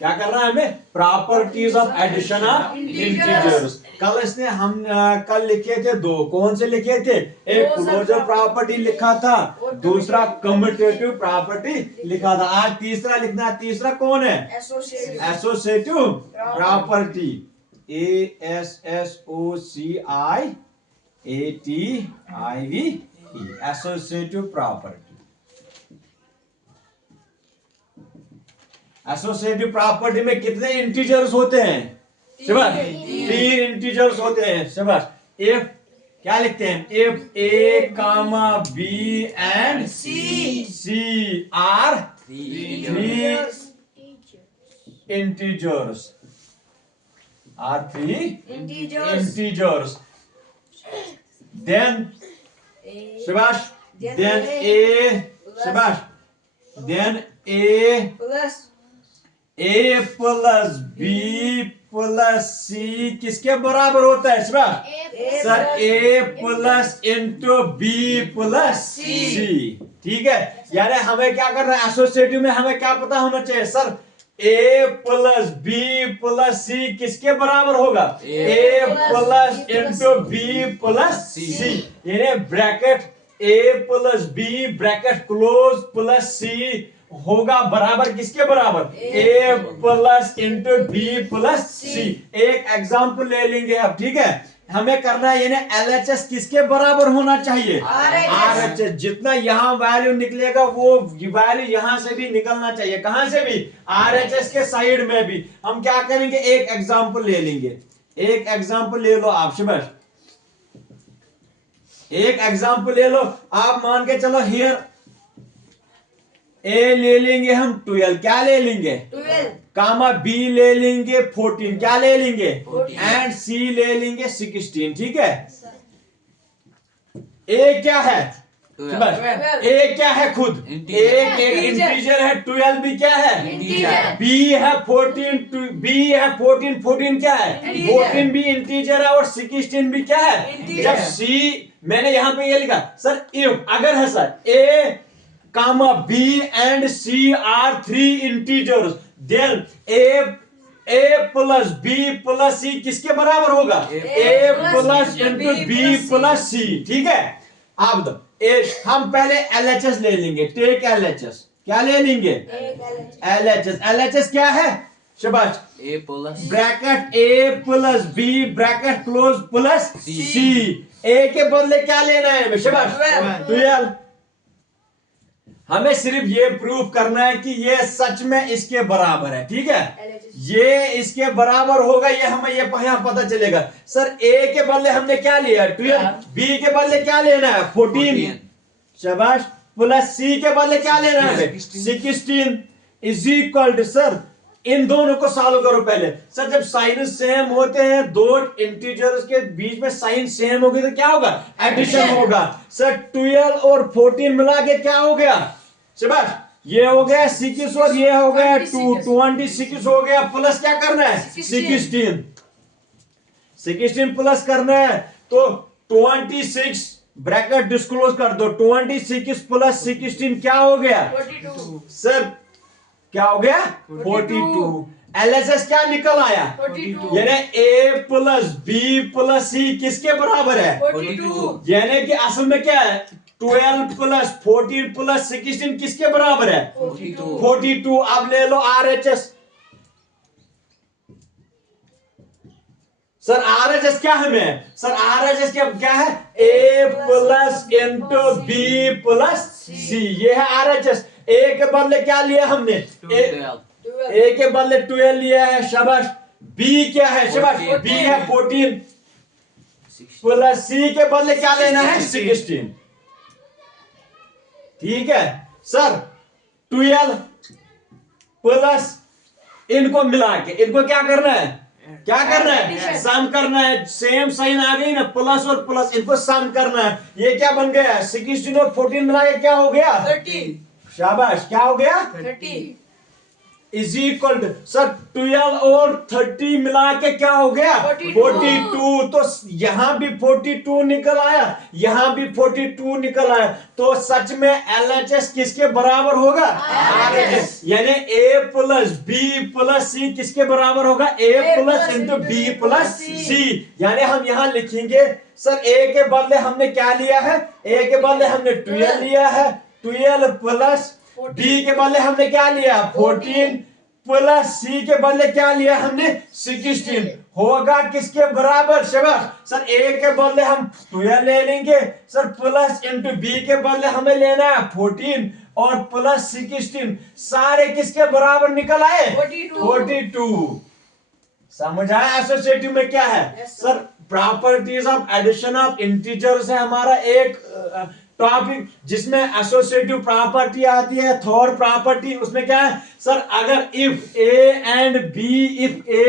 क्या करना है हमें? Properties of addition of integers. कल लिखे थे दो, कौन से लिखे थे? एक क्लोजर प्रॉपर्टी लिखा था, दूसरा कम्यूटेटिव प्रॉपर्टी लिखा था। आज तीसरा लिखना है। तीसरा कौन है? Associative property. ASSOCIATIV, associative property. Associative property में कितने इंटीजर्स होते हैं? शाबाश, 3 इंटीजर्स होते हैं। शाबाश। इफ क्या लिखते हैं? If A, B and C are 3 integers, then shabash, then A plus B plus C किसके बराबर होता है? शाबाश sir, A plus into B plus C। ठीक है, यानी हमें क्या करना है? एसोसिएटिव में हमें क्या पता होना चाहिए? Sir A plus B plus C किसके बराबर होगा? A plus into B plus C। यानी bracket A plus B bracket close plus C होगा बराबर किसके बराबर? A plus into B plus C। एक एग्जाम्पल ले लेंगे अब। ठीक है, हमें करना है यानी LHS किसके बराबर होना चाहिए? RHS। जितना यहाँ वैल्यू निकलेगा वो वैल्यू यहाँ से भी निकलना चाहिए। कहां से भी? RHS के साइड में भी। हम क्या करेंगे? एक एग्जांपल ले लेंगे। एक एग्जांपल ले लो आप। शाबाश, एक एग्जांपल ले लो आप। मान के चलो हियर A ले लेंगे हम 12, क्या ले लेंगे? 12 कामा B ले लेंगे 14, क्या ले लेंगे? एंड C ले लेंगे 16। ठीक है, A क्या है? A क्या है? खुद एक इंटीजर है। 12 भी क्या है? B है 14, B है 14 क्या है? 14 भी इंटीजर है और 16 भी क्या है? जब C, मैंने यहां पे ये लिखा सर, इफ अगर है sir A comma B and C are 3 integers, then A plus B plus C किसके बराबर होगा? A plus into B plus C। ठीक है, अब हम पहले LHS ले लेंगे। टेक LHS, क्या ले लेंगे? LHS क्या है? शाबाश, A plus bracket A plus B bracket close plus C। A के बदले क्या लेना है? शाबाश 12। हमें सिर्फ ये प्रूफ करना है कि ये सच में इसके बराबर है। ठीक है, ये इसके बराबर होगा, ये हमें ये यहाँ पता चलेगा। सर A के बदले हमने क्या लिया? 12। B के बदले क्या लेना है? 14। शाबाश, प्लस C के बदले क्या लेना है? 16 इज इक्वल टू, सर इन दोनों को सॉल्व करो पहले। सर जब साइन सेम होते हैं, दो इंटीजर्स के बीच में साइन सेम होगी तो क्या होगा? एडिशन होगा। सर 12 और 14 मिला के क्या हो गया? शाबाश, ये हो गया 6 और ये हो गया 26 हो गया। प्लस क्या करना है? 16 प्लस करना है तो 26 ब्रैकेट डिस्क्लोज कर दो। 26 प्लस 16 क्या हो गया? 42। सर क्या हो गया? 42। LHS क्या निकल आया? 42। यानी A plus B plus C किसके बराबर है? 42। यानी कि असल में क्या है? 12 प्लस 14 प्लस 16 किसके बराबर है? 42। अब ले लो RHS। सर RHS क्या हमें? सर RHS क्या है? A plus into B plus C, ये है RHS। A के बदले क्या लिया हमने? A के बदले 12 लिया है। शाबाश, B क्या है? शाबाश, B है 14 प्लस C के बदले क्या लेना है? 16। ठीक है सर, 12 प्लस इनको मिला के इनको क्या करना है? क्या करना है? सम करना है। सेम साइन आ गई ना, प्लस और प्लस, इनको सम करना है। ये क्या बन गया? 16 और 14 मिला के क्या हो गया? 30। शाबाश, क्या हो गया? 30। इज इक्वल टू सर 12 और 30 मिला के क्या हो गया 42। तो यहां भी 42 निकल आया, यहां भी 42 निकल आया। तो सच में LHS किसके बराबर होगा RHS, यानी A plus B plus C किसके बराबर होगा A plus into B plus C। यानी हम यहां लिखेंगे सर A के बदले हमने क्या लिया है, A के बदले हमने 12 लिया है, 12 प्लस B के बदले हमने क्या लिया 14 प्लस C के बदले क्या लिया हमने 16 होगा किसके बराबर। शाबाश सर A के बदले हम 12 ले लेंगे सर, प्लस इंटू B के बदले हमें लेना है 14 और प्लस 16, सारे किसके बराबर निकल आए 42। समझ आया एसोसिएटिव में क्या है sir, properties of addition of integers है हमारा एक टॉपिक, जिसमें एसोसिएटिव प्रॉपर्टी आती है। थर्ड प्रॉपर्टी उसमें क्या है सर, अगर if A and B, if A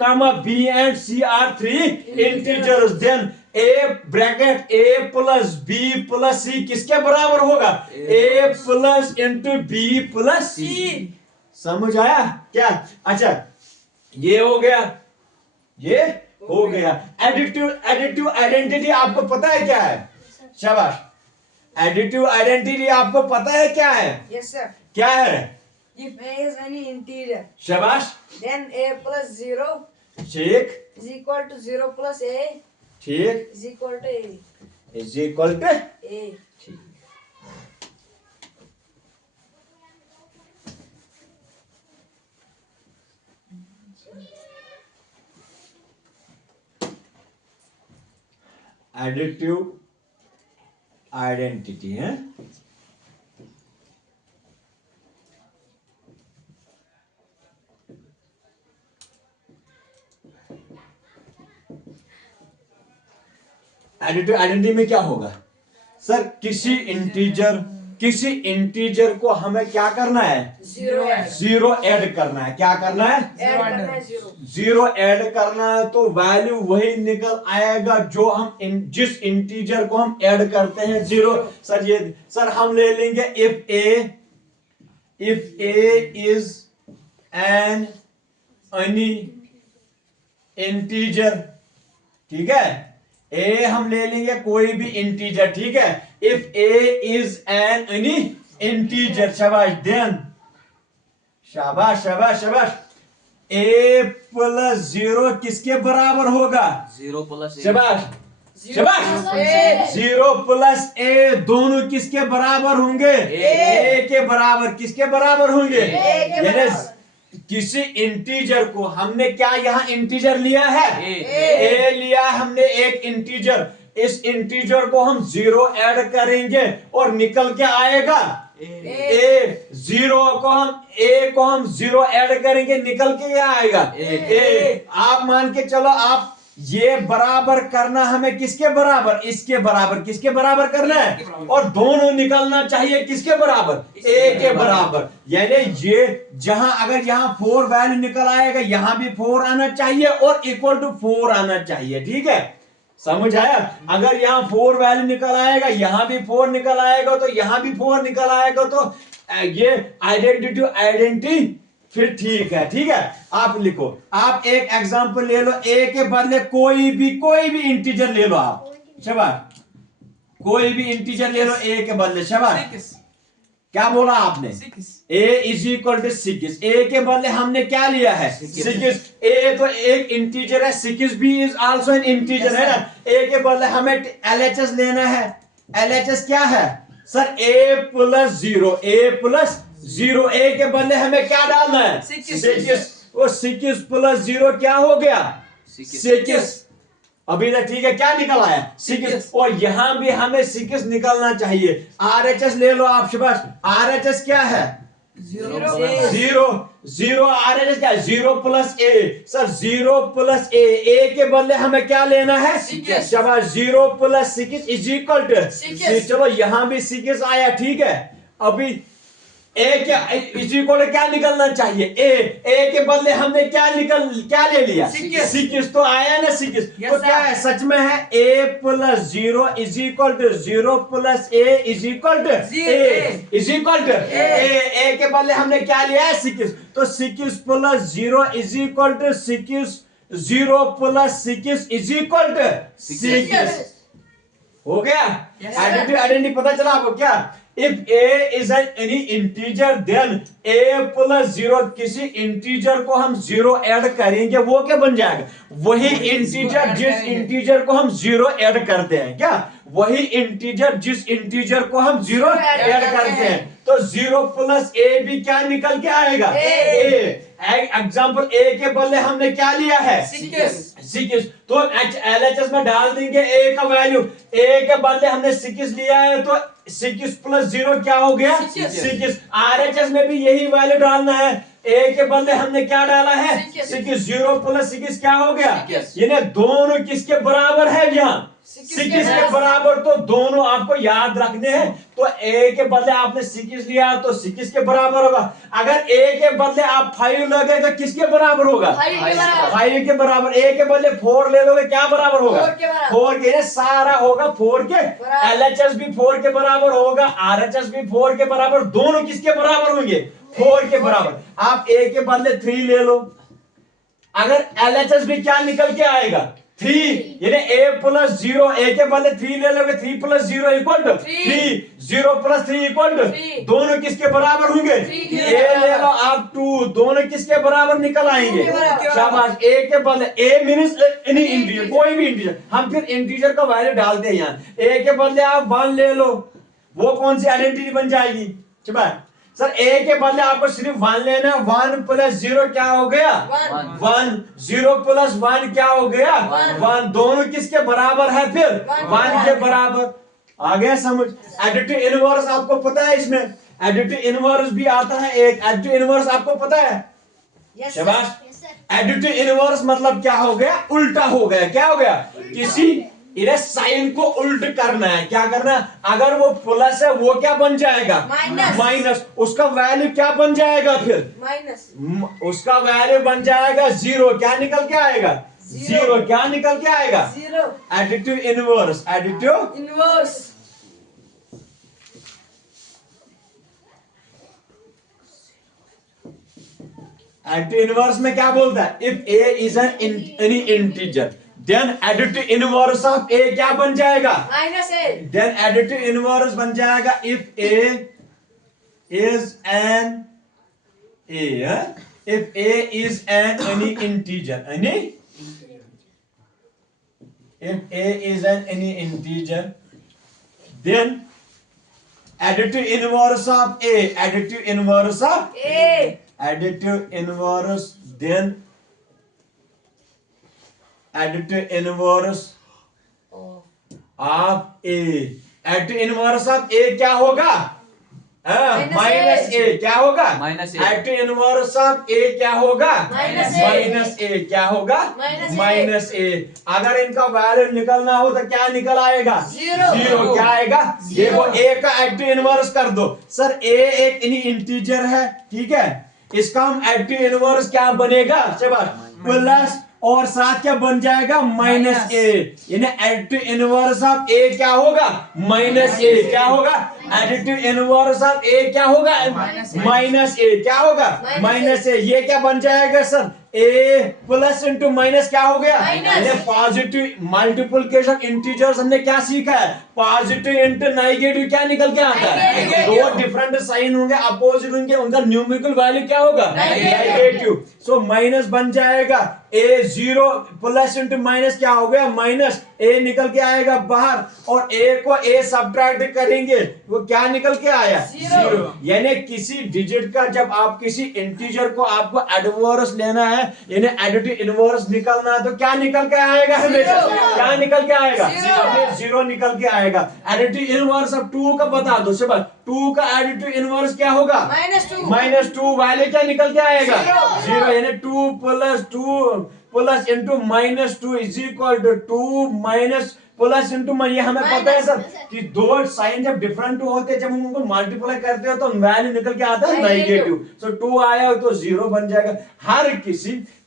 comma B and C are three integers, then A bracket A plus B plus C किसके बराबर होगा A plus into B plus C। समझ आया क्या। अच्छा ये हो गया, ये हो गया। एडिटिव आइडेंटिटी आपको पता है क्या है, शाबाश। एडिटिव आइडेंटिटी आपको पता है क्या है। Yes sir. क्या है, If A is any integer, शाबाश, then A plus 0 ठीक, is equal to 0 plus A ठीक, is equal to A. Is equal to A. Additive identity है। एडिटिव आइडेंटिटी में क्या होगा सर, किसी इंटीजर को हमें क्या करना है जीरो ऐड करना है। क्या करना है जीरो ऐड करना है, तो वैल्यू वही निकल आएगा जो हम जिस इंटीजर को हम ऐड करते हैं जीरो। सर ये सर हम ले लेंगे if A is an any integer, ठीक है, A हम ले लेंगे कोई भी इंटीजर, ठीक है। If A is an any integer, शाबाश, देन शाबाश शाबाश शाबाश, A प्लस 0 किसके बराबर होगा 0 प्लस शाबाश शाबाश, 0 प्लस A दोनों किसके बराबर होंगे A के बराबर। किसके बराबर होंगे यानी किसी इंटीजर को हमने क्या यहाँ इंटीजर लिया है A लिया हमने एक इंटीजर, इस इंटीजर को हम 0 ऐड करेंगे और निकल के आएगा A को हम 0 ऐड करेंगे, निकल के क्या आएगा A। आप मान के चलो, आप ये बराबर करना हमें किसके बराबर, इसके बराबर। किसके बराबर करना है, और दोनों निकलना चाहिए किसके बराबर A के बराबर। यानी ये जहां अगर यहाँ 4 वैल्यू निकल आएगा, यहां भी 4 आना चाहिए और इक्वल टू 4 आना चाहिए, ठीक है। समझ आया, अगर यहाँ 4 वैल्यू निकल आएगा, यहां भी 4 निकल आएगा, तो यहां भी 4 निकल आएगा, तो ये आइडेंटिटी फिर ठीक है, ठीक है। आप लिखो, आप एक एग्जांपल ले लो, A के बदले कोई भी इंटीजर ले लो आप, शाबाश, कोई भी इंटीजर ले लो A के बदले, शाबाश। क्या बोला आपने A is equal to 6, A के बदले हमने क्या लिया है 6। A तो एक इंटीजर है, 6 भी इज आल्सो एन इंटीजर है ना। A के बदले हमें LHS लेना है। LHS क्या है sir A plus 0, A plus 0, A के बदले हमें क्या डालना है 6, और 6 प्लस 0 क्या हो गया 6। अभी तक ठीक है, क्या निकल आया 6, और यहां भी हमें 6 निकलना चाहिए। RHS ले लो आप, शाबाश। RHS क्या है 0 RHS क्या है 0 plus A। Sir 0 plus A के बदले हमें क्या लेना है शाबाश, 0 प्लस 6 इज इक्वल टू 6। चलो यहां भी 6 आया, ठीक है। अभी ए क्या इस इक्वल क्या निकलना चाहिए? ए के बदले हमने क्या ले लिया? सिक्स तो आया ना सिक्स। तो क्या है सच में है a plus 0 is equal to 0 plus a is equal to a is equal to A के बदले हमने क्या लिया है? सिक्स। तो 6 plus 0 is equal to 6, 0 plus 6 is equal to 6। हो गया? आइडेंटिटी पता चला आपको क्या? If a is any integer then a plus 0, किसी इंटीजर को हम 0 ऐड करेंगे वो क्या बन जाएगा? वही इंटीजर जिस इंटीजर को हम 0 ऐड करते हैं, क्या वही इंटीजर जिस इंटीजर को हम 0 ऐड करते हैं। तो 0 प्लस a भी क्या निकल के आएगा? a। एग्जाम्पल a के बदले हमने क्या लिया है? 6। तो LHS में डाल देंगे a का वैल्यू। a के बदले हमने 6 लिया है तो 6 प्लस 0 क्या हो गया? 6। RHS में भी यही वैल्यू डालना है। a के बदले हमने क्या डाला है? 6। 0 प्लस 6 क्या हो गया? यानी दोनों किसके बराबर है? यहाँ 6 के बराबर। तो दोनों आपको याद रखने हैं। तो a के बदले आपने 6 लिया तो 6 के बराबर होगा। अगर a के बदले आप 5 लोगे तो किसके बराबर होगा? 5 के बराबर। a के बदले 4 ले लोगे क्या बराबर होगा? 4 के। सारा होगा 4 के। LHS भी 4 के बराबर होगा, RHS भी 4 के बराबर। दोनों किसके बराबर होंगे? 4 के बराबर। आप a के बदले 3 ले लो, अगर LHS भी क्या निकल के आएगा? 3। यानी a प्लस 0, a के बदले 3 ले लोगे, 3 plus 0 equal to 3, 0 plus 3 equal to, दोनों किसके बराबर होंगे? a ले लो आप 2, दोनों किसके बराबर निकल आएंगे? शाबाश। a के बदले a मींस एनी इंटीजर, कोई भी इंटीजर। हम फिर इंटीजर का वैल्यू डालते हैं यहाँ। a के बदले आप 1 ले लो, वो कौन सी आइडेंटिटी बन जाएगी? शाबाश सर। a के बदले आपको सिर्फ 1 लेना है। 1 प्लस 0 क्या हो गया? 1। 0 प्लस 1 क्या हो गया? 1। दोनों किसके बराबर है? फिर 1 के बराबर। आ गया समझ? एडिटिव इनवर्स आपको पता है, इसमें एडिटिव इनवर्स भी आता है एक। एडिटिव इनवर्स आपको पता है? शाबाश। एडिटिव इनवर्स मतलब क्या हो गया? उल्टा हो गया। क्या हो गया? किसी इन्हें साइन को उल्ट करना है। क्या करना है? अगर वो प्लस है वो क्या बन जाएगा? माइनस। उसका वैल्यू क्या बन जाएगा? फिर माइनस। उसका वैल्यू बन जाएगा 0। क्या निकल के आएगा? 0। क्या निकल के आएगा? 0। Additive inverse. Additive inverse. Additive inverse में क्या बोलता है? If a is any integer then additive inverse of a क्या बन जाएगा? -a। देन एडिटिव इनवर्स बन जाएगा if a is an a, if a is an any integer, if a is any integer, then additive inverse of a, additive inverse of a, additive inverse, then additive inverse of a, additive inverse of a क्या होगा? Minus a। क्या होगा? Additive inverse of a क्या होगा? Minus a। क्या होगा? Minus a। अगर इनका वैल्यू निकलना हो तो क्या निकल आएगा? 0। क्या आएगा? ये वो a का एडिटिव इनवर्स कर दो। सर a एक इंटीजर है, ठीक है, इसका हम एडिटिव इनवर्स क्या बनेगा? प्लस और साथ क्या बन जाएगा? Minus a। यानी एडिटिव इनवर्स ऑफ a क्या होगा? Minus a। क्या होगा? एडिटिव इनवर्स ऑफ a क्या होगा? Minus a। क्या होगा? Minus a। ये क्या बन जाएगा sir? a plus into minus क्या हो गया? पॉजिटिव मल्टीप्लिकेशन इंटीजर्स हमने क्या सीखा है? पॉजिटिव इंटू नेगेटिव क्या निकल के आता है? दो डिफरेंट साइन होंगे, अपोजिट होंगे, उनका न्यूमेरिकल वैल्यू क्या होगा? नेगेटिव। सो माइनस बन जाएगा a। 0 प्लस इंटू माइनस क्या हो गया? माइनस। a निकल के आएगा बाहर और a को a सब्ट्रैक्ट करेंगे, वो क्या निकल के आया? 0। यानी किसी डिजिट का जब आप किसी इंटीजर को आपको एडवर्स लेना है, यानी एडिटिव इनवर्स निकलना है, तो क्या निकल के आएगा? हमेशा क्या निकल के आएगा? 0 निकल के आएगा। एडिटिव इनवर्स अब 2 का बता दो। सिर्फ 2 का एडिटिव इनवर्स क्या होगा? -2। वैल्यू क्या निकल के आएगा? 0। यानी 2 plus 2 plus into -2 is equal to 2 minus plus into ये हमें पता है सर कि दो साइन जब डिफरेंट होते हैं, जब हम उनको मल्टीप्लाई करते हो तो वैल्यू निकल के आता है नेगेटिव। सो 2 आया तो 0 बन जाएगा। हर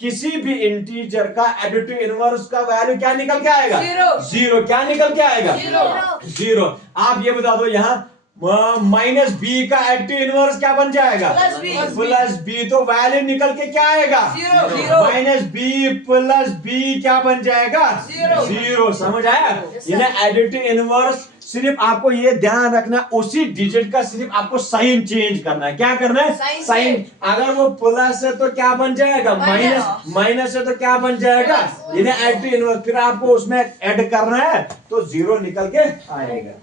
किसी भी इंटीजर का एडिटिव इनवर्स का वैल्यू क्या निकल के आएगा? 0। क्या निकल के आएगा? 0। आप ये बता दो यहाँ माइनस बी का एडिटिव इनवर्स क्या बन जाएगा? Plus B. तो वैल्यू निकल के क्या आएगा? माइनस बी प्लस बी क्या बन जाएगा? 0। समझ आया? ये एडिटिव इनवर्स सिर्फ आपको ये ध्यान रखना, उसी डिजिट का सिर्फ आपको साइन चेंज करना है। क्या करना है? साइन। अगर वो प्लस है तो क्या बन जाएगा? माइनस है तो क्या बन जाएगा? ये एडिटिव इनवर्स। फिर आपको उसमें ऐड करना है तो 0 निकल के आएगा।